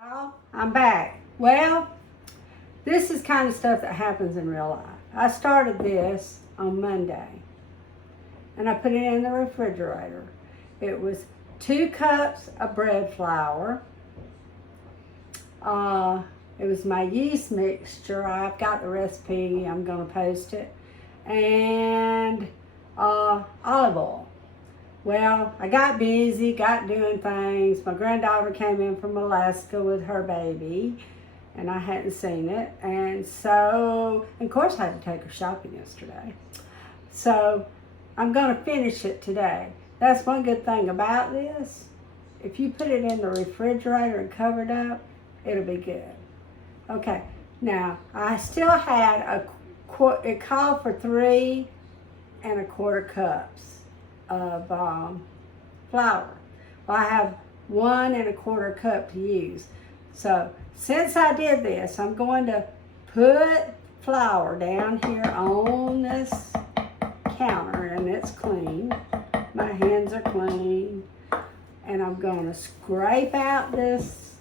I'm back. Well, this is kind of stuff that happens in real life. I started this on Monday and I put it in the refrigerator. It was 2 cups of bread flour. It was my yeast mixture. I've got the recipe. I'm going to post it. And olive oil. Well, I got busy, got doing things. My granddaughter came in from Alaska with her baby, and I hadn't seen it. And so, of course, I had to take her shopping yesterday. So, I'm going to finish it today. That's one good thing about this. If you put it in the refrigerator and cover it up, it'll be good. Okay, now, I still had it called for 3 1/4 cups of flour. Well, I have 1 1/4 cup to use. So since I did this, I'm going to put flour down here on this counter, and it's clean. My hands are clean. And I'm going to scrape out this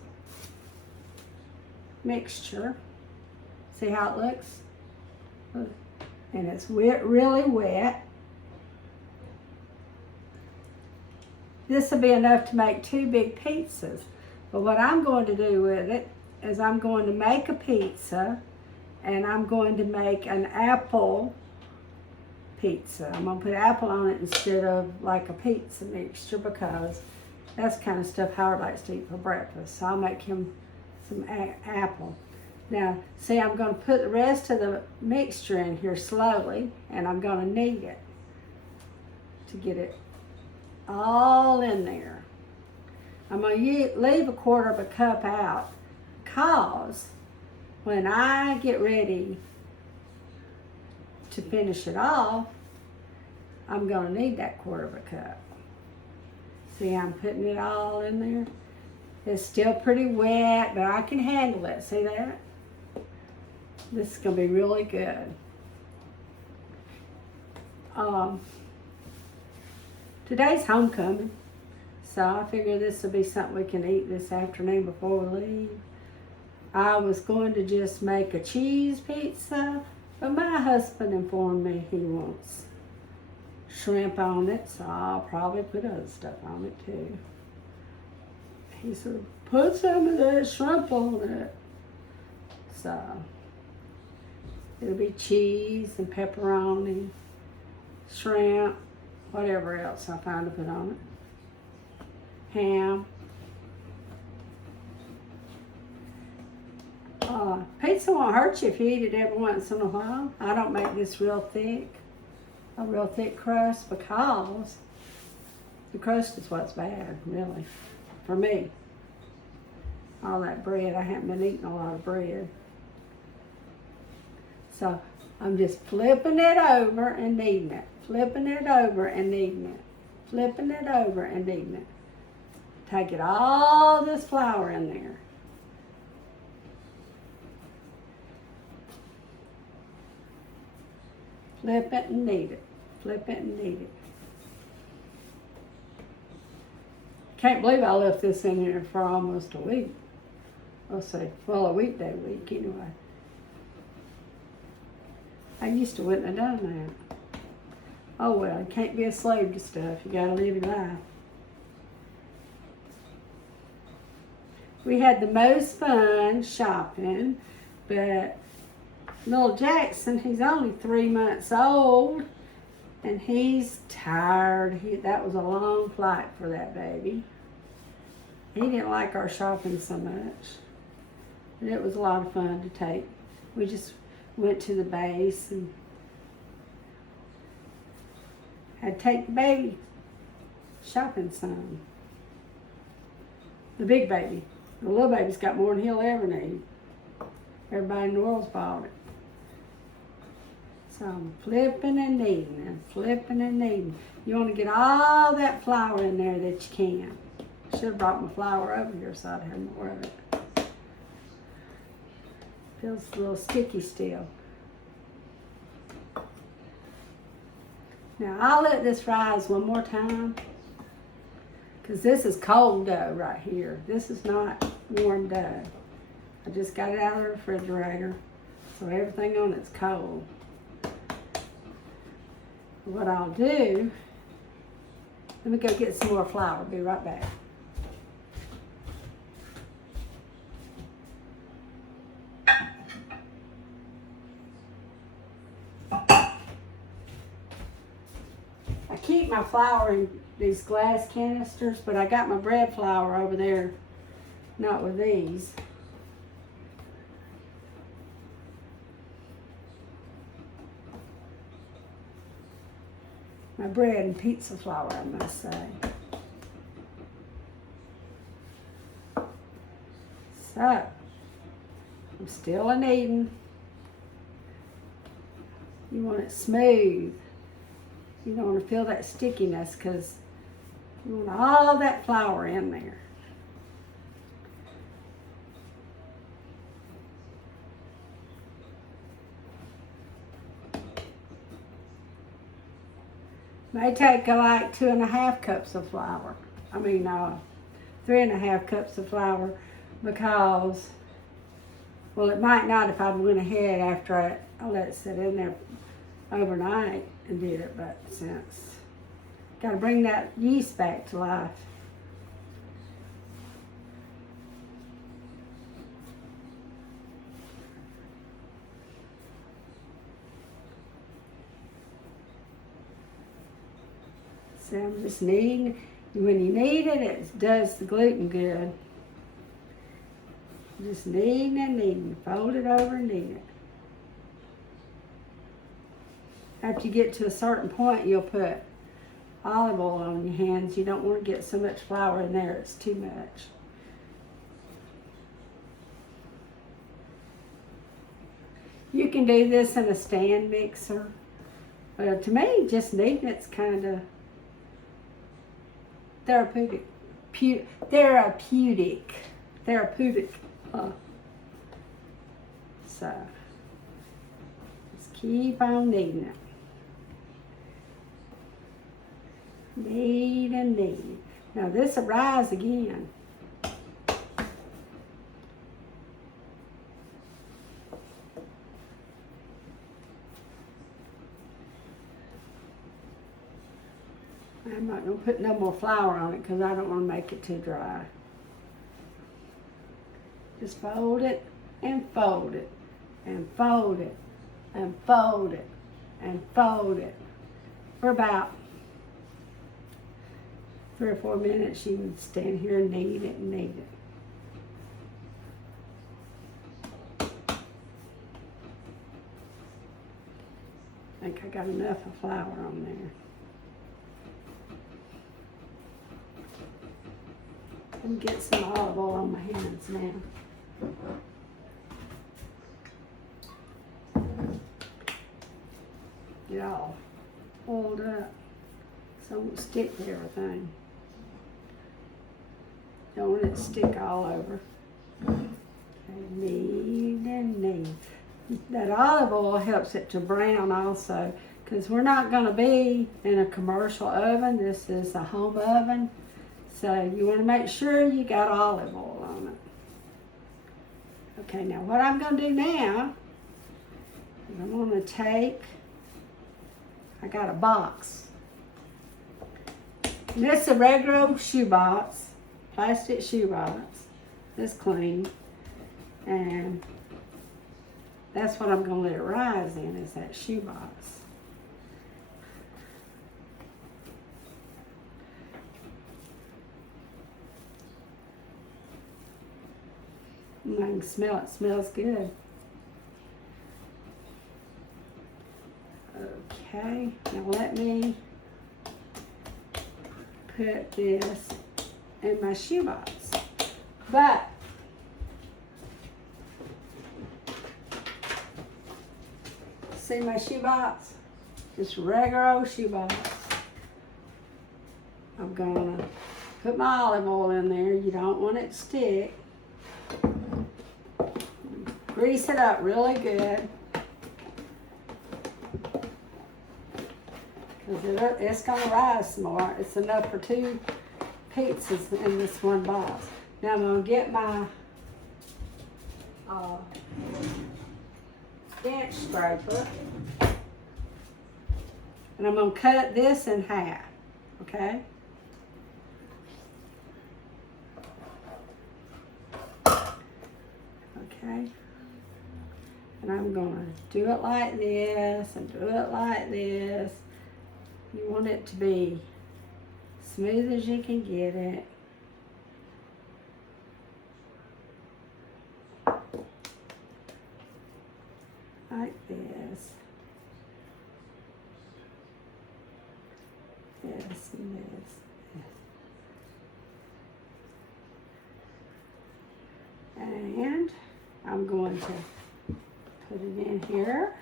mixture. See how it looks? And it's really wet. This will be enough to make 2 big pizzas. But what I'm going to do with it is I'm going to make a pizza, and I'm going to make an apple pizza. I'm going to put apple on it instead of like a pizza mixture, because that's kind of stuff Howard likes to eat for breakfast. So I'll make him some apple. Now, see, I'm going to put the rest of the mixture in here slowly, and I'm going to knead it to get it all in there. I'm going to leave 1/4 cup out, because when I get ready to finish it off, I'm going to need that 1/4 cup. See, I'm putting it all in there. It's still pretty wet, but I can handle it. See that? This is going to be really good. Today's homecoming, so I figure this will be something we can eat this afternoon before we leave. I was going to just make a cheese pizza, but my husband informed me he wants shrimp on it, so I'll probably put other stuff on it too. He said, put some of that shrimp on it. So, it'll be cheese and pepperoni, shrimp, whatever else I find to put on it. Ham. Pizza won't hurt you if you eat it every once in a while. I don't make this a real thick crust, because the crust is what's bad, really, for me. All that bread, I haven't been eating a lot of bread. So I'm just flipping it over and kneading it. Flipping it over and kneading it. Flipping it over and kneading it. Taking all this flour in there. Flip it and knead it. Flip it and knead it. Can't believe I left this in here for almost a week. Let's say, well, a weekday week anyway. I used to wouldn't have done that. Oh well, you can't be a slave to stuff. You gotta live your life. We had the most fun shopping, but little Jackson, he's only 3 months old, and he's tired. That was a long flight for that baby. He didn't like our shopping so much, but it was a lot of fun to take. We just went to the base and had to take the baby shopping some. The big baby. The little baby's got more than he'll ever need. Everybody in the world's bought it. So I'm flipping and kneading and flipping and kneading. You want to get all that flour in there that you can. Should have brought my flour over here so I'd have more of it. Feels a little sticky still. Now I'll let this rise one more time, because this is cold dough right here. This is not warm dough. I just got it out of the refrigerator, so everything on it's cold. What I'll do, let me go get some more flour. Be right back. I keep my flour in these glass canisters, but I got my bread flour over there, not with these. My bread and pizza flour, I must say. So, I'm still kneading. You want it smooth. You don't want to feel that stickiness because you want all that flour in there. May take like 2.5 cups of flour. 3.5 cups of flour because, well, it might not if I went ahead after I let it sit in there overnight and did it, but since got to bring that yeast back to life. So I'm just kneading. When you knead it, it does the gluten good. Just kneading and kneading. Fold it over and knead it. After you get to a certain point, you'll put olive oil on your hands. You don't want to get so much flour in there, it's too much. You can do this in a stand mixer. But to me, just kneading it's kind of therapeutic. So, just keep on kneading it. Knead and knead. Now this will rise again. I'm not going to put no more flour on it because I don't want to make it too dry. Just fold it and fold it and fold it and fold it and fold it for about 3 or 4 minutes. You can stand here and knead it and knead it. I think I got enough of flour on there. And get some olive oil on my hands now. Get all oiled up so it won't stick to everything. Don't want it to stick all over. Okay, knead and knead. That olive oil helps it to brown also, because we're not going to be in a commercial oven. This is a home oven. So you want to make sure you got olive oil on it. Okay, now what I'm going to do now is I'm going to take, I got a box. And this is a regular old shoe box, plastic shoe box. It's clean. And that's what I'm going to let it rise in, is that shoe box. I can smell it. It smells good. Okay, now let me put this in my shoebox. But see my shoebox? Just regular old shoebox. I'm gonna put my olive oil in there. You don't want it to stick. Grease it up really good. Because it's going to rise some more. It's enough for 2 pizzas in this one box. Now I'm going to get my bench scraper. And I'm going to cut this in half, okay? Okay. And I'm going to do it like this and do it like this. You want it to be smooth as you can get it. Like this. This and this. And I'm going to put it in here.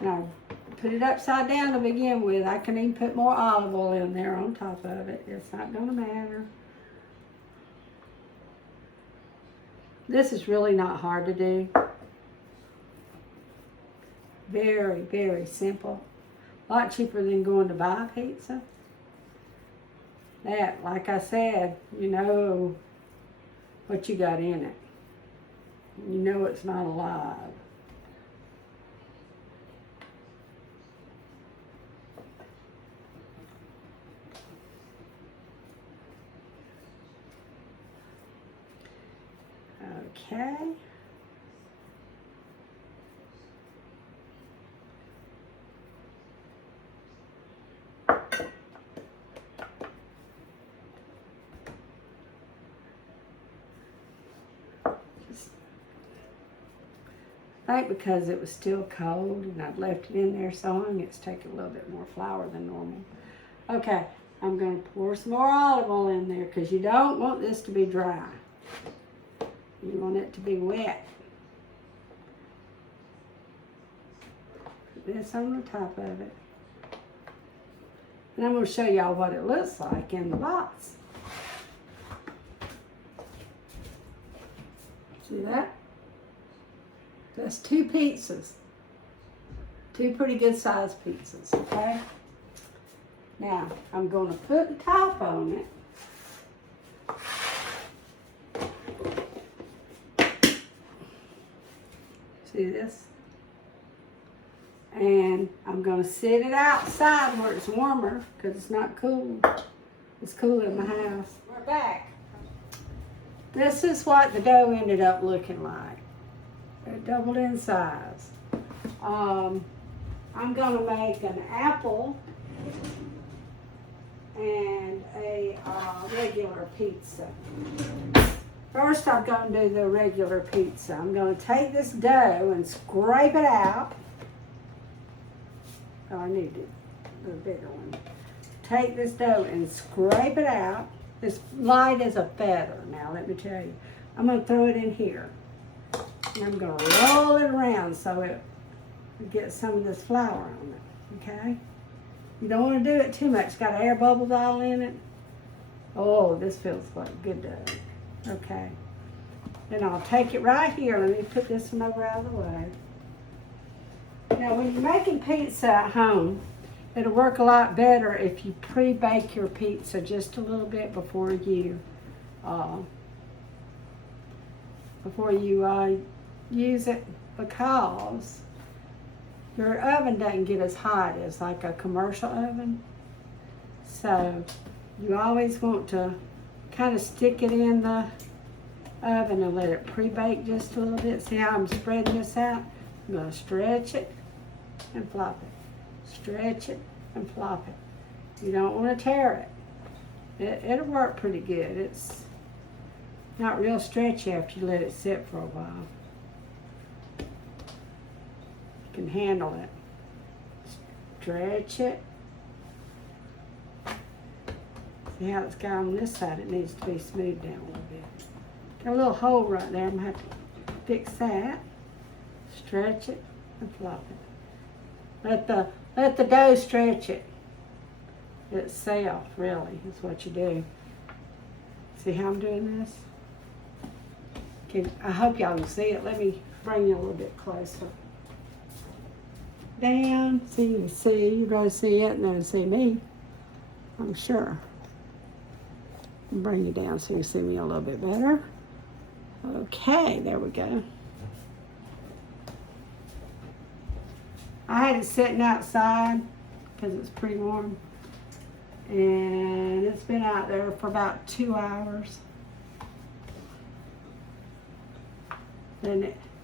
Now, put it upside down to begin with. I can even put more olive oil in there on top of it. It's not going to matter. This is really not hard to do. Very, very simple. A lot cheaper than going to buy pizza. That, like I said, you know what you got in it. You know it's not alive. Okay. I think because it was still cold and I'd left it in there so long, it's taken a little bit more flour than normal. Okay, I'm going to pour some more olive oil in there because you don't want this to be dry. You want it to be wet. Put this on the top of it. And I'm going to show y'all what it looks like in the box. See that? That's 2 pizzas. 2 pretty good sized pizzas, okay? Now, I'm going to put the top on it. See this? And I'm going to sit it outside where it's warmer because it's not cool. It's cool in my house. We're back. This is what the dough ended up looking like. It doubled in size. I'm going to make an apple and a regular pizza. First, I'm going to do the regular pizza. I'm going to take this dough and scrape it out. Oh, I need the bigger one. Take this dough and scrape it out. It's light as a feather. Now, let me tell you. I'm going to throw it in here. And I'm going to roll it around so it gets some of this flour on it. Okay? You don't want to do it too much. It's got air bubbles all in it. Oh, this feels like good dough. Okay. Then I'll take it right here. Let me put this one over out of the way. Now, when you're making pizza at home, it'll work a lot better if you pre-bake your pizza just a little bit before you use it, because your oven doesn't get as hot as like a commercial oven. So you always want to kind of stick it in the oven and let it pre-bake just a little bit. See how I'm spreading this out? I'm going to stretch it and flop it. Stretch it and flop it. You don't want to tear it. It'll work pretty good. It's not real stretchy after you let it sit for a while. You can handle it. Stretch it. See how it's got on this side? It needs to be smoothed down a little bit. Got a little hole right there. I'm going to have to fix that. Stretch it and flop it. Let the dough stretch it itself, really, is what you do. See how I'm doing this? I hope y'all can see it. Let me bring you a little bit closer. Down, so you can see. You're going to see it and then see me, I'm sure. Bring you down so you can see me a little bit better. Okay, there we go. I had it sitting outside because it's pretty warm. And it's been out there for about 2 hours.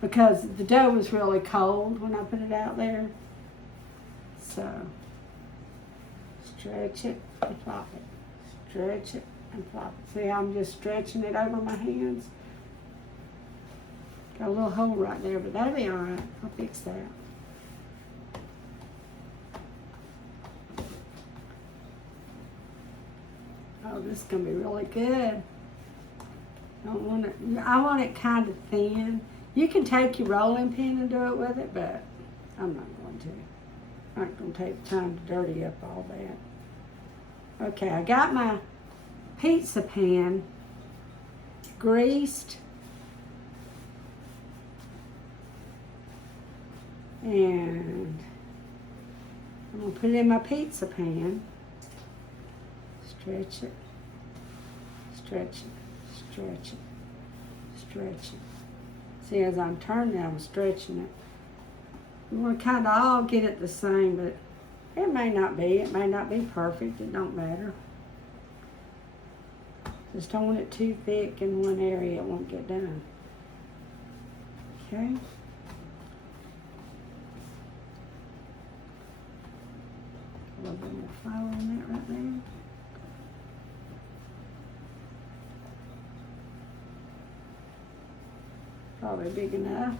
Because the dough was really cold when I put it out there. So, stretch it and flop it. Stretch it and flop it. See, I'm just stretching it over my hands. Got a little hole right there, but that'll be all right. I'll fix that. Oh, this is gonna be really good. I want it kind of thin. You can take your rolling pin and do it with it, but I'm not going to. I'm not going to take time to dirty up all that. Okay, I got my pizza pan greased. And I'm going to put it in my pizza pan. Stretch it, stretch it, stretch it, stretch it. See, as I'm turning it, I'm stretching it. We want to kind of all get it the same, but it may not be. It may not be perfect. It don't matter. Just don't want it too thick in one area. It won't get done. Okay. A little bit more flour on that right there. Probably big enough.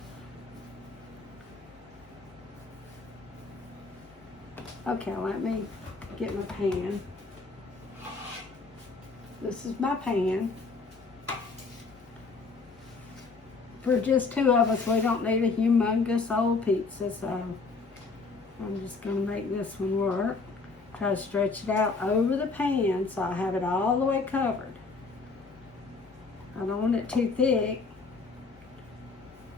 Okay, let me get my pan. This is my pan. For just 2 of us, we don't need a humongous old pizza, so I'm just gonna make this one work. Try to stretch it out over the pan so I have it all the way covered. I don't want it too thick,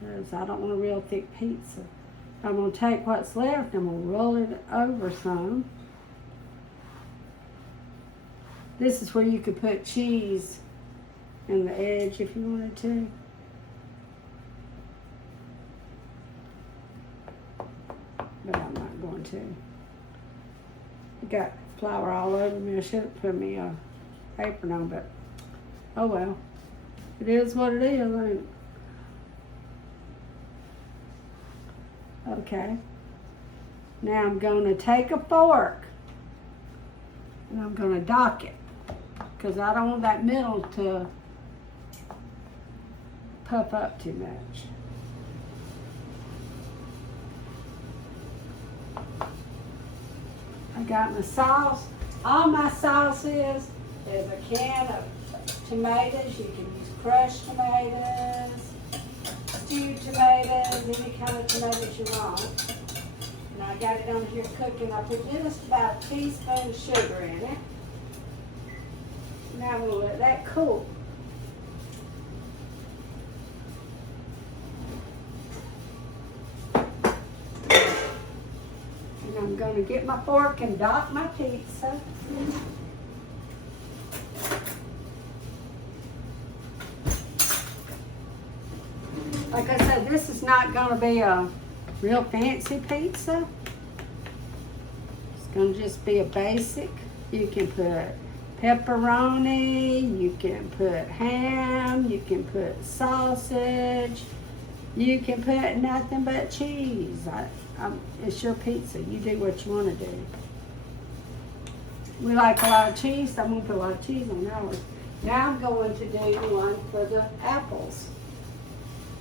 because I don't want a real thick pizza. I'm going to take what's left and I'm going to roll it over some. This is where you could put cheese in the edge if you wanted to. But I'm not going to. I got flour all over me. I should have put me a apron on, but oh well. It is what it is, ain't it? Okay. Now I'm going to take a fork and I'm going to dock it, because I don't want that middle to puff up too much. I got my sauce. All my sauce is a can of tomatoes. You can use crushed tomatoes, stewed tomatoes, any kind of tomatoes you want. And I got it on here cooking. I put just about a teaspoon of sugar in it. Now we'll let that cool. And I'm going to get my fork and dock my pizza. Like I said, this is not going to be a real fancy pizza. It's going to just be a basic. You can put pepperoni, you can put ham, you can put sausage, you can put nothing but cheese. It's your pizza. You do what you want to do. We like a lot of cheese, so I'm going to put a lot of cheese on ours. Now I'm going to do one for the apples.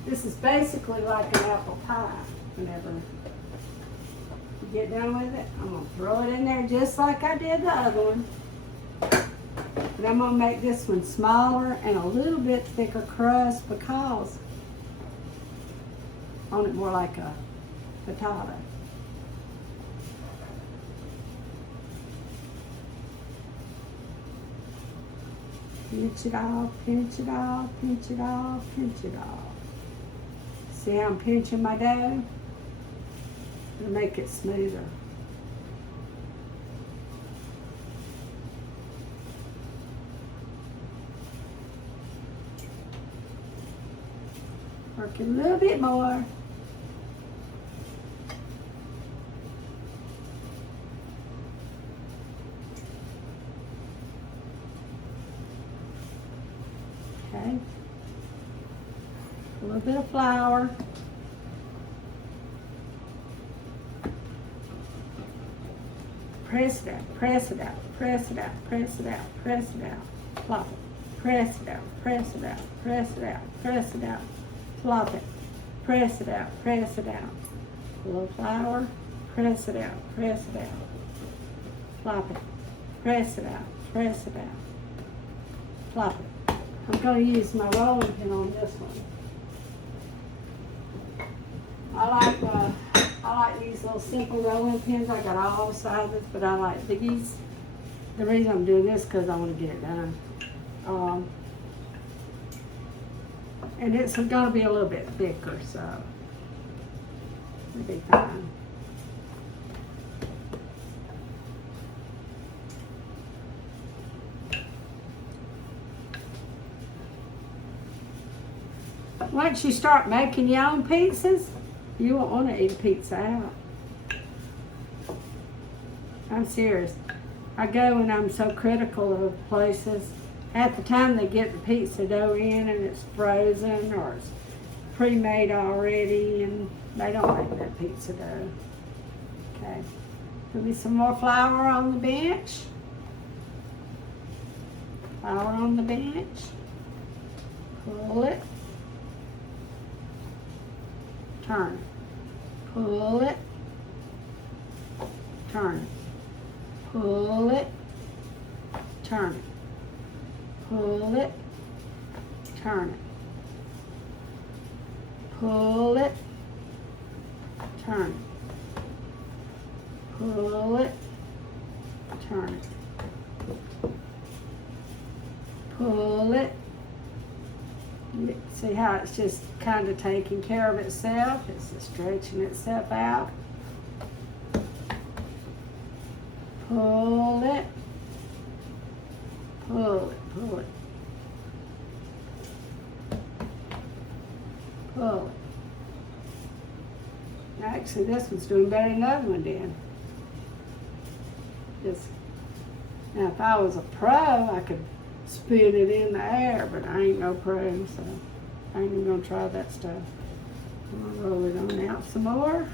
This is basically like an apple pie. Whenever you get done with it, I'm going to throw it in there just like I did the other one. But I'm going to make this one smaller and a little bit thicker crust, because I want it more like a potato. Pinch it off, pinch it off, pinch it off, pinch it off. See how I'm pinching my dough? To make it smoother. Working a little bit more. Okay. A little bit of flour. Press it out, press it out, press it out, press it out, press it out. Flop it. Press it out, press it out, press it out, press it out. Flop it. Press it out, press it out. A little flour. Press it out, press it out. Flop it. Press it out, press it out. Flop it. I'm going to use my rolling pin on this one. I like these little simple rolling pins. I got all sizes, but I like these. The reason I'm doing this is because I want to get it done. And it's going to be a little bit thicker, so it'll be fine. Once you start making your own pizzas, you won't want to eat a pizza out. I'm serious. I go and I'm so critical of places. Half the time they get the pizza dough in and it's frozen or it's pre-made already and they don't make that pizza dough. Okay. Put me some more flour on the bench. Flour on the bench. Pull it. Turn it. Pull it. Turn it. Pull it. Turn it. Pull it. Turn it. Pull it. Turn it. Pull it. Turn it. Pull it. See how it's just kind of taking care of itself? It's just stretching itself out. Pull it. Pull it. Pull it. Pull it. Actually, this one's doing better than the other one did. Now, if I was a pro, I could spin it in the air, but I ain't no pro, so I ain't even gonna try that stuff. I'm gonna roll it on out some more.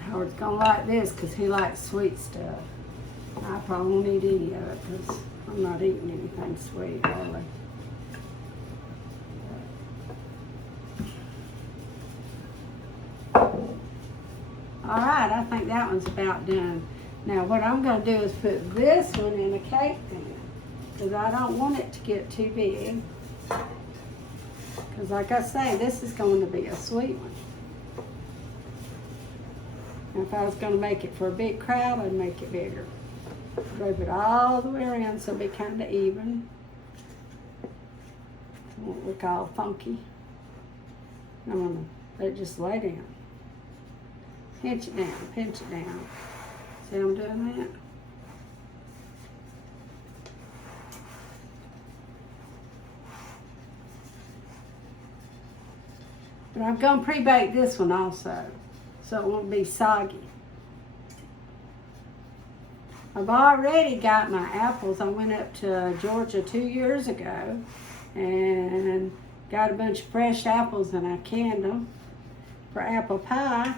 Howard's gonna like this because he likes sweet stuff. I probably won't eat any of it because I'm not eating anything sweet, really. Alright, I think that one's about done. Now what I'm going to do is put this one in a cake pan because I don't want it to get too big. Because like I say, this is going to be a sweet one. Now, if I was going to make it for a big crowd, I'd make it bigger. Rub it all the way around so it'll be kind of even. It won't look all funky. I'm going to let it just lay down. Pinch it down, pinch it down. See how I'm doing that? But I'm going to pre-bake this one also, so it won't be soggy. I've already got my apples. I went up to Georgia 2 years ago and got a bunch of fresh apples and I canned them for apple pie.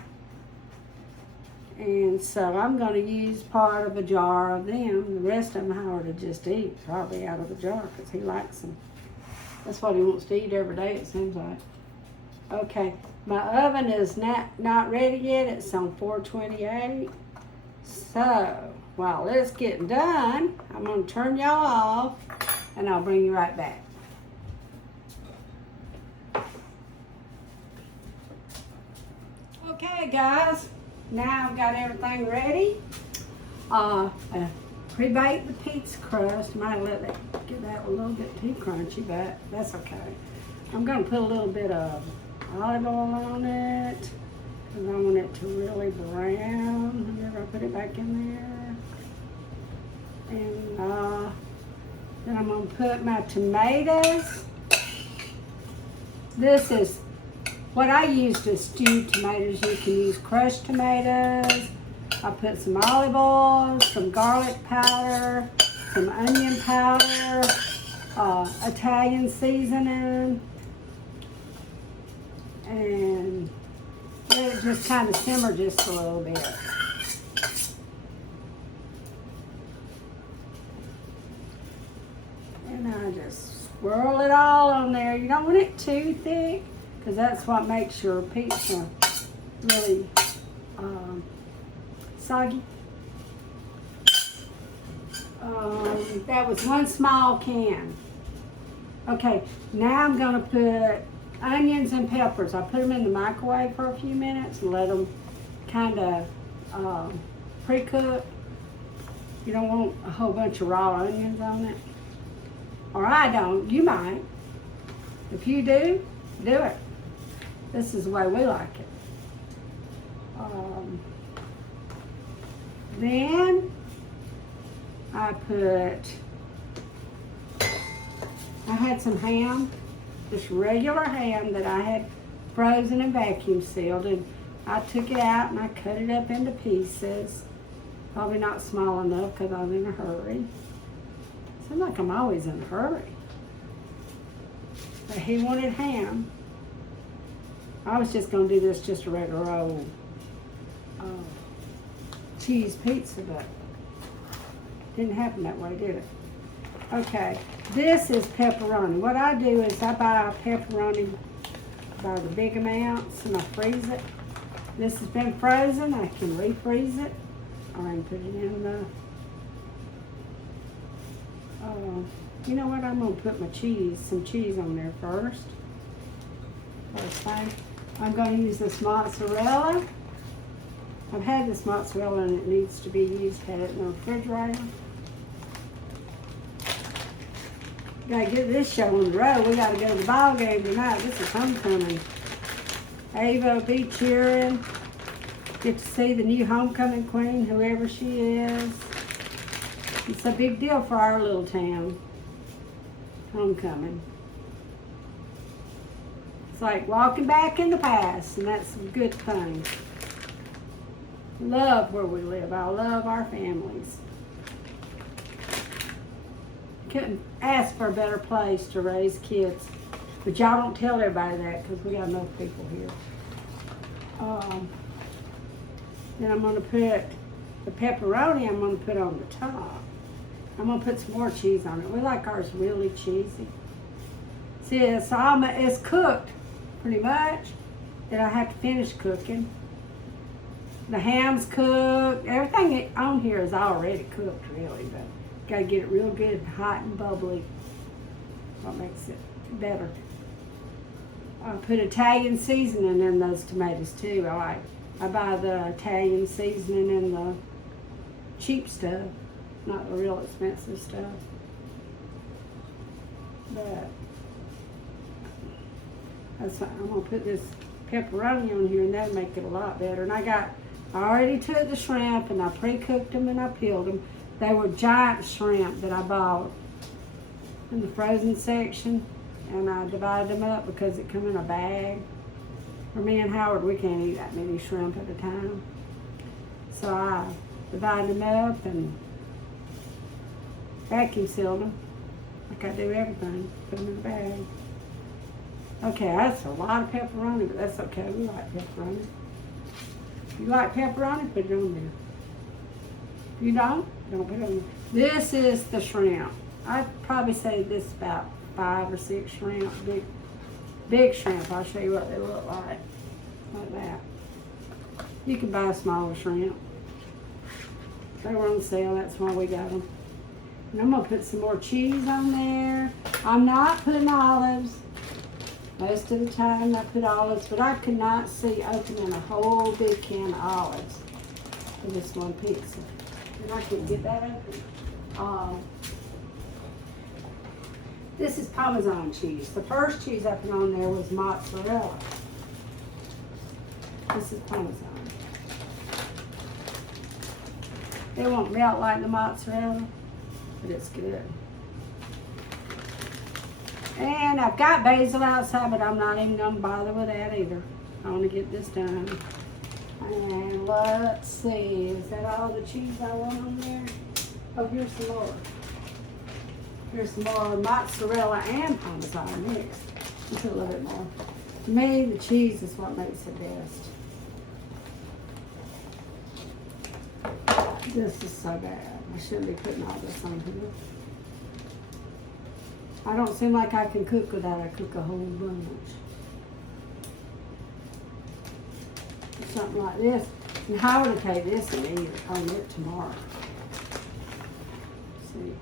And so I'm going to use part of a jar of them. The rest of them Howard will just eat, probably out of the jar because he likes them. That's what he wants to eat every day, it seems like. Okay, my oven is not ready yet. It's on 428. So while it's getting done, I'm going to turn y'all off and I'll bring you right back. Okay, guys. Now I've got everything ready. pre-bake the pizza crust. Might let that get that a little bit too crunchy, but that's okay. I'm gonna put a little bit of olive oil on it because I want it to really brown. I'm never gonna put it back in there. And then I'm gonna put my tomatoes. This is what I use to stew tomatoes. You can use crushed tomatoes. I put some olive oil, some garlic powder, some onion powder, Italian seasoning, and let it just kind of simmer just a little bit. And I just swirl it all on there. You don't want it too thick because that's what makes your pizza really soggy. That was one small can. Okay, now I'm gonna put onions and peppers. I put them in the microwave for a few minutes and let them kind of pre-cook. You don't want a whole bunch of raw onions on it. Or I don't, you might. If you do, do it. This is the way we like it. Then I had some ham, just regular ham that I had frozen and vacuum sealed, and I took it out and I cut it up into pieces. Probably not small enough because I was in a hurry. Seems like I'm always in a hurry. But he wanted ham. I was just going to do this just a regular old cheese pizza, but didn't happen that way, did it? Okay, this is pepperoni. What I do is I buy pepperoni by the big amounts and I freeze it. This has been frozen. I can refreeze it, or I can put it in the. You know what? I'm gonna put my some cheese on there first. First thing, I'm gonna use this mozzarella. I've had this mozzarella and it needs to be used. Had it in the refrigerator. Gotta get this show on the road. We gotta go to the ball game tonight. This is homecoming. Ava will be cheering. Get to see the new homecoming queen, whoever she is. It's a big deal for our little town. Homecoming. It's like walking back in the past, and that's a good thing. Love where we live. I love our families. Couldn't ask for a better place to raise kids. But y'all don't tell everybody that because we got enough people here. Then I'm going to put the pepperoni I'm going to put on the top. I'm going to put some more cheese on it. We like ours really cheesy. See, it's cooked pretty much. Then I have to finish cooking. The ham's cooked. Everything on here is already cooked, really, but gotta get it real good, hot and bubbly. What makes it better. I put Italian seasoning in those tomatoes too. I buy the Italian seasoning in the cheap stuff, not the real expensive stuff. But I'm gonna put this pepperoni on here, and that'll make it a lot better. And I already took the shrimp and I pre-cooked them and I peeled them. They were giant shrimp that I bought in the frozen section, and I divided them up because it come in a bag. For me and Howard, we can't eat that many shrimp at a time. So I divided them up and vacuum sealed them. Like I do everything, put them in a bag. Okay, that's a lot of pepperoni, but that's okay. We like pepperoni. If you like pepperoni, put it on there. If you don't put it on there. This is the shrimp. I'd probably say this is about 5 or 6 shrimp, big shrimp. I'll show you what they look like that. You can buy smaller shrimp. They were on sale, that's why we got them. And I'm gonna put some more cheese on there. I'm not putting olives. Most of the time I put olives, but I could not see opening a whole big can of olives for this one pizza. And I couldn't get that open. This is Parmesan cheese. The first cheese I put on there was mozzarella. This is Parmesan. It won't melt like the mozzarella, but it's good. And I've got basil outside, but I'm not even going to bother with that either. I want to get this done. And let's see, is that all the cheese I want on there? Oh, here's some more. Here's some more mozzarella and Parmesan mixed. Let's put a little bit more. To me, the cheese is what makes it best. This is so bad. I shouldn't be putting all this on here. I don't seem like I can cook without I cook a whole bunch. Something like this. And how would I take this and eat it on it tomorrow? Let's see.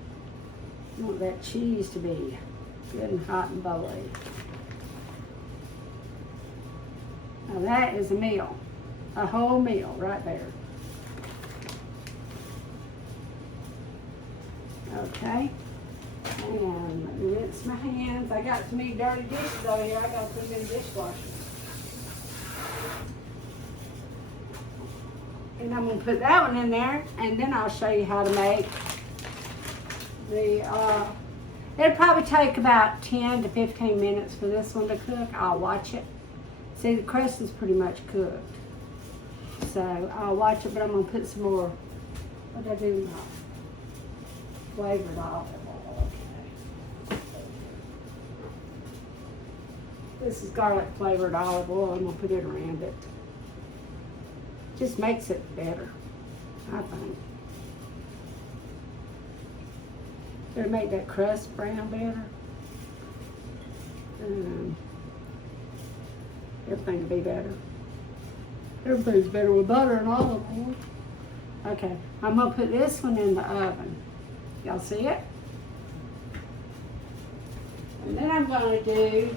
I want that cheese to be good and hot and bubbly. Now that is a meal. A whole meal right there. Okay. And let me rinse my hands. I got some dirty dishes over here. I got to put them in the dishwasher. And I'm going to put that one in there, and then I'll show you how to make the, it'll probably take about 10 to 15 minutes for this one to cook. I'll watch it. See, the crust is pretty much cooked. So I'll watch it, but I'm going to put some more, what did I do now? Flavored olive oil, okay. This is garlic flavored olive oil. I'm going to put it around it. Just makes it better, I think. It'll make that crust brown better. Everything will be better. Everything's better with butter and olive oil. Okay, I'm gonna put this one in the oven. Y'all see it? And then I'm gonna do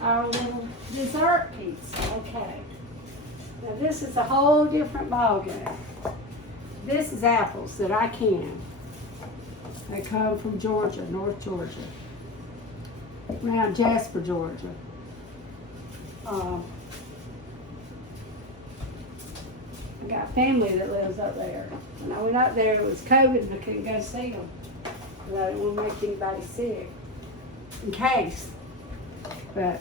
our little dessert pizza, okay. Now this is a whole different ballgame. This is apples that I can. They come from Georgia, North Georgia, around Jasper, Georgia. I got family that lives up there. When I went up there, it was COVID and I couldn't go see them. Because I didn't want to make anybody sick, in case. But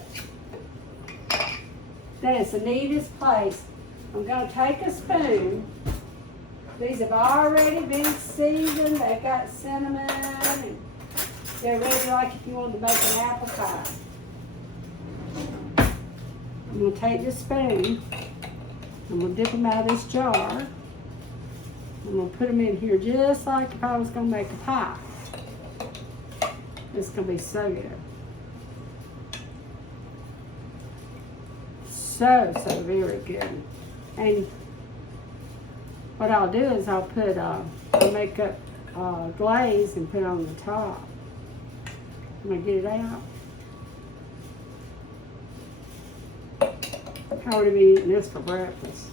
that is the neatest place. I'm going to take a spoon. These have already been seasoned. They've got cinnamon. And they're ready like if you wanted to make an apple pie. I'm going to take this spoon. I'm going to dip them out of this jar. I'm going to put them in here just like if I was going to make a pie. It's going to be so good. So very good. And what I'll do is I'll put, I'll make up glaze and put it on the top. I'm going to get it out. I would be eating this for breakfast.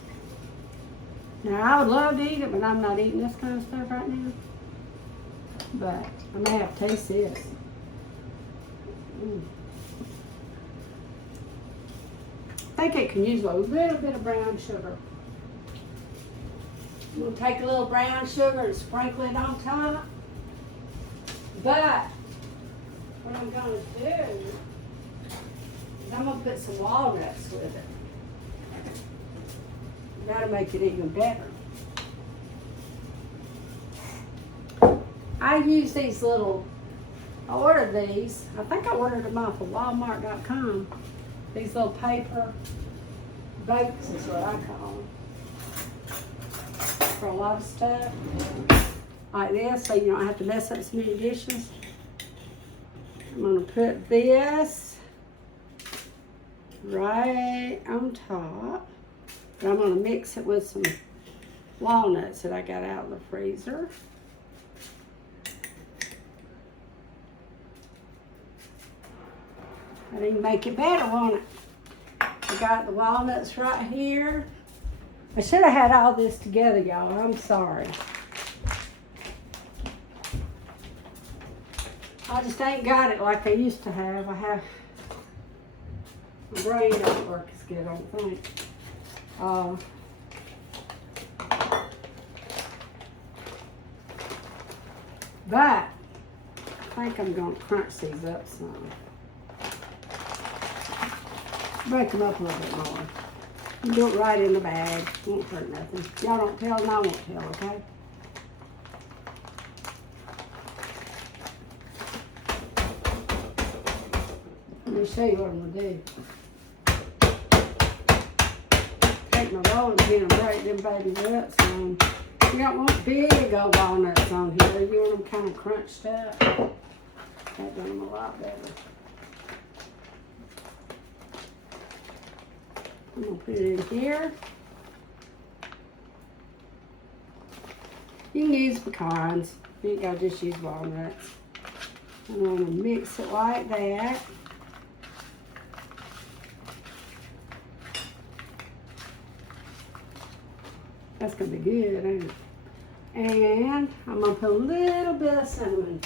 Now, I would love to eat it, but I'm not eating this kind of stuff right now. But I may have to taste this. I think it can use a little bit of brown sugar. I'm going to take a little brown sugar and sprinkle it on top. But what I'm going to do is I'm going to put some walnuts with it. That'll make it even better. I use these little, I ordered these. I think I ordered them off of Walmart.com. These little paper boats is what I call them. For a lot of stuff. Like this, so you don't have to mess up so many dishes. I'm going to put this right on top. And I'm going to mix it with some walnuts that I got out of the freezer. That'll even make it better, won't it? I got the walnuts right here. I should have had all this together, y'all. I'm sorry. I just ain't got it like I used to have. My brain don't work as good, I don't think. But I think I'm going to crunch these up some. Break them up a little bit more. You do it right in the bag. Won't hurt nothing. Y'all don't tell and I won't tell, okay? Let me show you what I'm going to do. Take my rolling pin and break them babies up some. You don't want big old walnuts on here. You want them kind of crunched up. That done them a lot better. I'm going to put it in here. You can use pecans. You ain't got to just use walnuts. I'm going to mix it like that. That's going to be good, ain't it? And I'm going to put a little bit of cinnamon.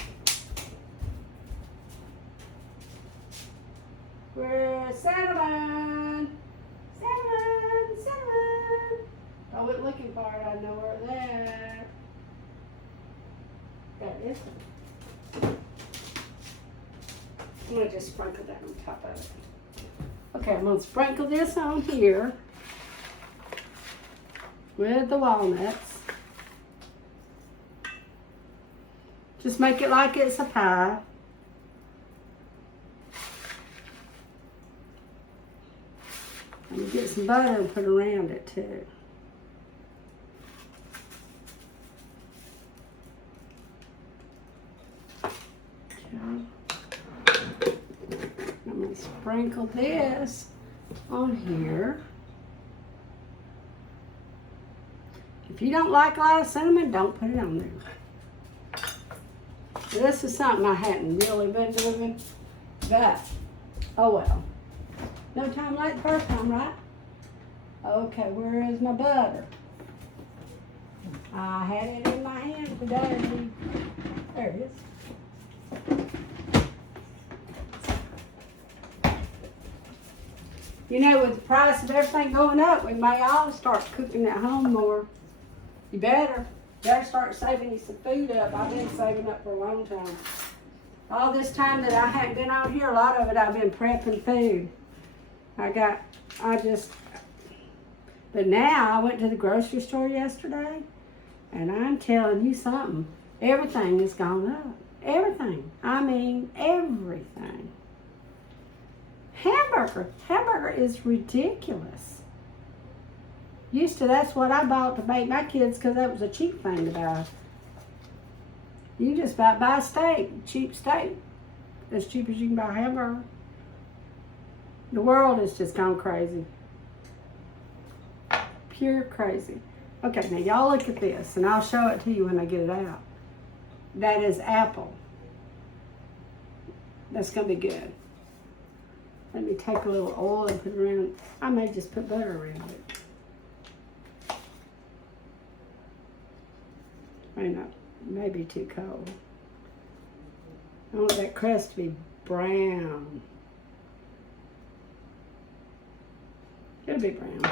Where's cinnamon? Cinnamon, cinnamon. I went looking for it. I know where it's at. Got this one. I'm going to just sprinkle that on top of it. Okay, I'm going to sprinkle this on here with the walnuts. Just make it like it's a pie. And get some butter and put around it too. Okay. I'm going to sprinkle this on here. If you don't like a lot of cinnamon, don't put it on there. This is something I hadn't really been doing, but oh well. No time like the first time, right? Okay, where is my butter? I had it in my hand today. There it is. You know, with the price of everything going up, we may all start cooking at home more. You better start saving you some food up. I've been saving up for a long time. All this time that I hadn't been on here, a lot of it I've been prepping food. But now I went to the grocery store yesterday, and I'm telling you something. Everything has gone up. Everything. I mean, everything. Hamburger is ridiculous. Used to, that's what I bought to make my kids because that was a cheap thing to buy. You just about buy steak, cheap steak, as cheap as you can buy a hamburger. The world has just gone crazy. Pure crazy. Okay, now y'all look at this, and I'll show it to you when I get it out. That is apple. That's going to be good. Let me take a little oil and put it around. I may just put butter around it. I know, maybe too cold. I want that crust to be brown. It'll be brown.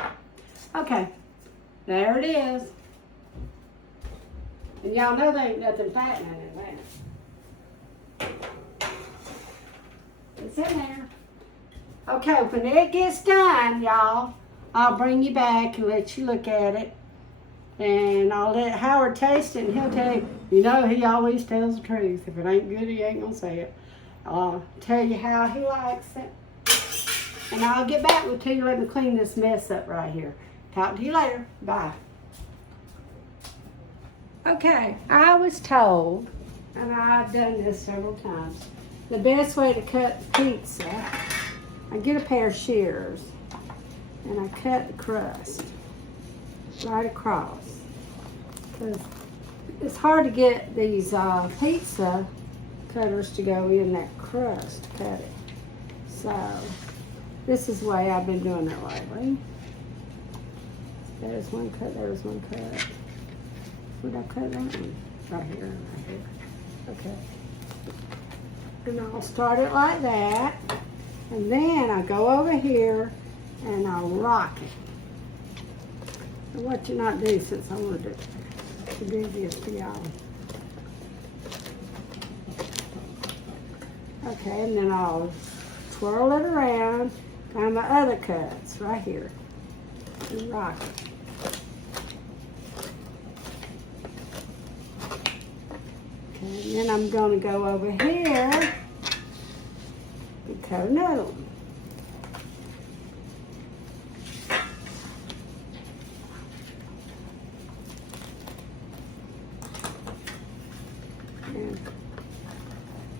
Okay, there it is. And y'all know there ain't nothing fattening in there. It's in there. Okay, when it gets done, y'all, I'll bring you back and let you look at it. And I'll let Howard taste it, and he'll tell you, you know, he always tells the truth. If it ain't good, he ain't gonna say it. I'll tell you how he likes it. And I'll get back with you. Let me clean this mess up right here. Talk to you later. Bye. Okay, I was told, and I've done this several times, the best way to cut pizza, I get a pair of shears, and I cut the crust right across. Because it's hard to get these pizza cutters to go in that crust, cut it. So this is the way I've been doing it lately. There's one cut, there's one cut. Where'd I cut that one? Right here, right here. Okay. And I'll start it like that. And then I go over here and I'll rock it. And what you not do since I wanted to do this for y'all. Okay, and then I'll twirl it around. Find my other cuts right here. And rock it. Okay, and then I'm going to go over here and cut another one.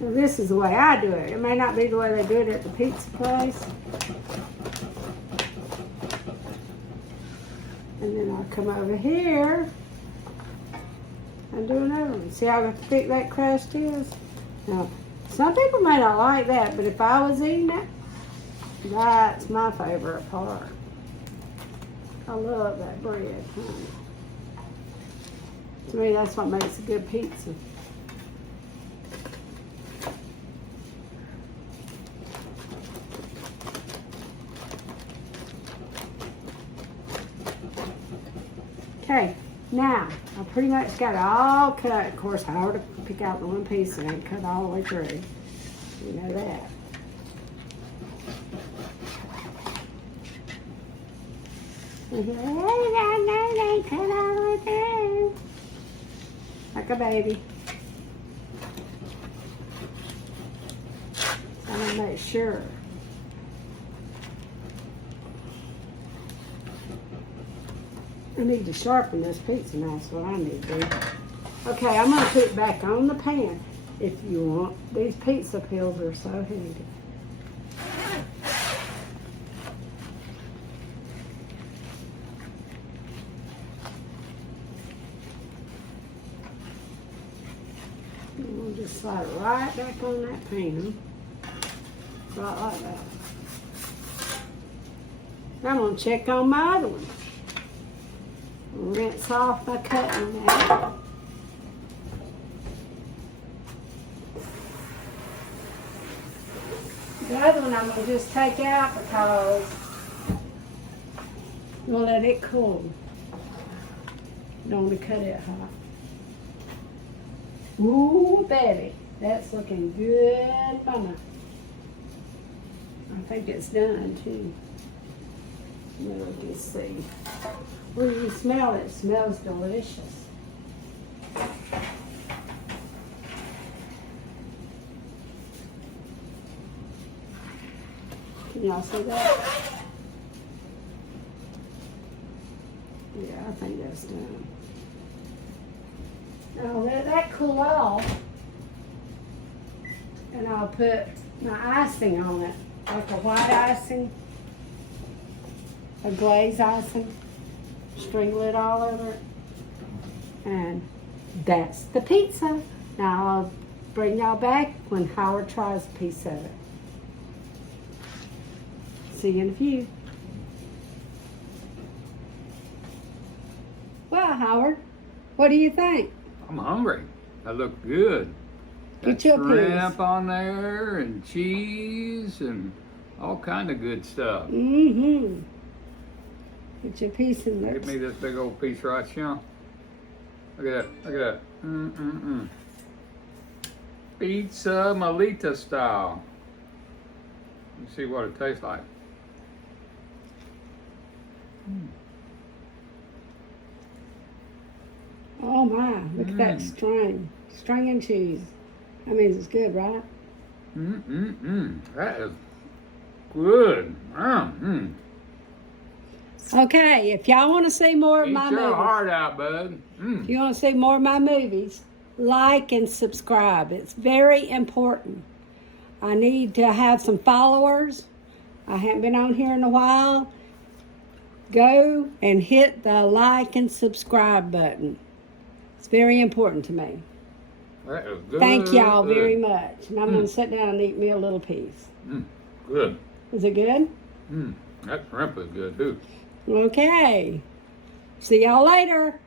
And this is the way I do it. It may not be the way they do it at the pizza place. And then I'll come over here and do another one. See how thick that crust is? Now, some people may not like that, but if I was eating it, that's my favorite part. I love that bread. To me, that's what makes a good pizza. Okay, now I pretty much got it all cut. Of course, I ought to pick out the one piece that ain't cut all the way through. You know that. They cut all the way through. Like a baby. I'm gonna make sure. I need to sharpen this pizza knife, that's what I need to do. Okay, I'm going to put it back on the pan if you want. These pizza peels are so handy. And we'll just slide it right back on that pan. Right like that. I'm going to check on my other one. Rinse off by cutting that. The other one I'm going to just take out because I'm going to let it cool. Don't want to cut it hot. Ooh, baby, that's looking good, mama. I think it's done too. We'll just see. When you smell it, it smells delicious. Can y'all see that? Yeah, I think that's done. Now let that cool off, and I'll put my icing on it, like a white icing, a glaze icing. Sprinkle it all over it. And that's the pizza. Now I'll bring y'all back when Howard tries a piece of it. See you in a few. Well, Howard, what do you think? I'm hungry. That looked good. Get your shrimp piece. on there and cheese and all kind of good stuff. Mm-hmm. Get your piece in there. Give me this big old piece right here. Look at that. Look at that. Pizza Melita style. Let's see what it tastes like. Oh my, look at that string. String and cheese. That means it's good, right? That is good. Okay, if y'all want to see more of Eat my your movies, heart out, bud. if you want to see more of my movies, like and subscribe. It's very important. I need to have some followers. I haven't been on here in a while. Go and hit the like and subscribe button. It's very important to me. That is good. Thank y'all very much. And I'm going to sit down and eat me a little piece. Good. Is it good? That shrimp is good too. Okay. See y'all later.